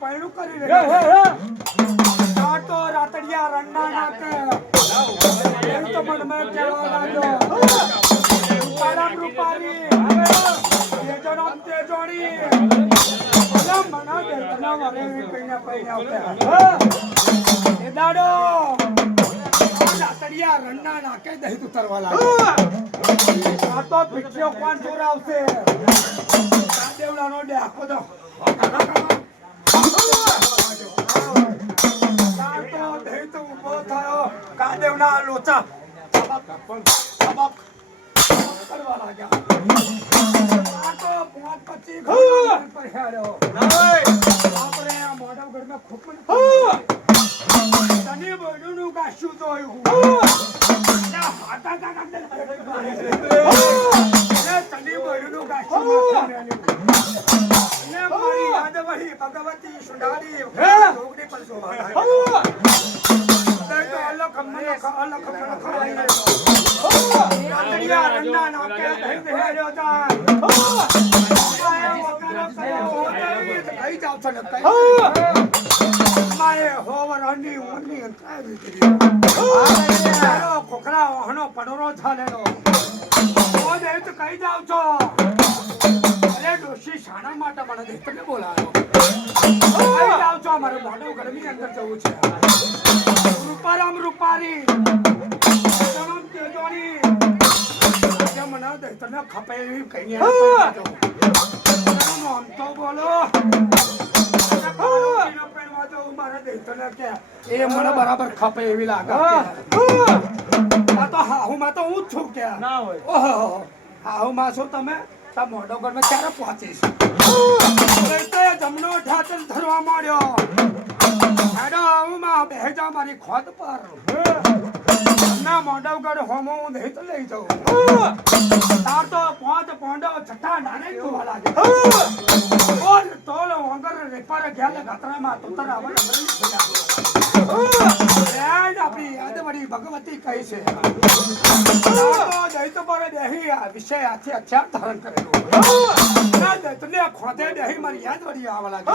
પૈણું કરી રહ્યો તો રાતડિયા રંગના નાકે એમ તો મન મેં કહેવા લાગ્યો પાડા રૂપારી એ જણમ તે જોડી ભલા મના દેતના વારે પૈણા આવતા એ દાડો રાતડિયા રંગના નાકે દહીં ઉતરવા લાગ્યો આ તો પીછ્યો કોણ ચોરાવશે કાદેવલાનો ડેખો દો કાદેવના લોચા કરવા લાગ્યા આ તો 5-25 પર હેડ્યો આપણે આ મોઢવગઢમાં ખૂબ તને બોડુનું ગાશું જોયું હાટા કાકા તને બોડુનું ગાશું ને મારી યાદ વહી ભગવતી સુંડારી જોગડી પર શોભા ખોખરા વાહનો પડોરો ચાલેલો કઈ જાવ છો અરે ડોશી શાના માટે મને તમે બોલાયો કઈ જાવ છો મારે મોઢું ગરમી અંદર જવું છે રૂપારામ રૂપારી જન્મ તેજોની આજે મને તને ખપે એવી કઈ આમ તો બોલો એ મને બરાબર ખપે એવી લાગે આ તો હાહુમાં તો હું જ છું કે ઓહો હાહુમાં છો તમે મોઢો ઘરમાં ક્યારે પહોંચીશ જમનો ઠાચર ધરવા માંડ્યો હેડો હાહુમાં બેહી જાવ મારી ખોદ પર ના મોઢવગઢ હોમો હું નહીં તો લઈ જાઉં તાર તો 5 પોંડો છઠ્ઠા નાને જોવા લાગે ઓલ તોલ વગર રેપાર ગયા ગાતરામાં તોતર આવન આપણી યાદ વળી ભગવતી કહી છે તો દૈત પર દેહી આ વિષય આથી અચ્છા ધારણ કરેલો ના દૈતને ખોદે દેહી મારી યાદ વળી આવવા લાગે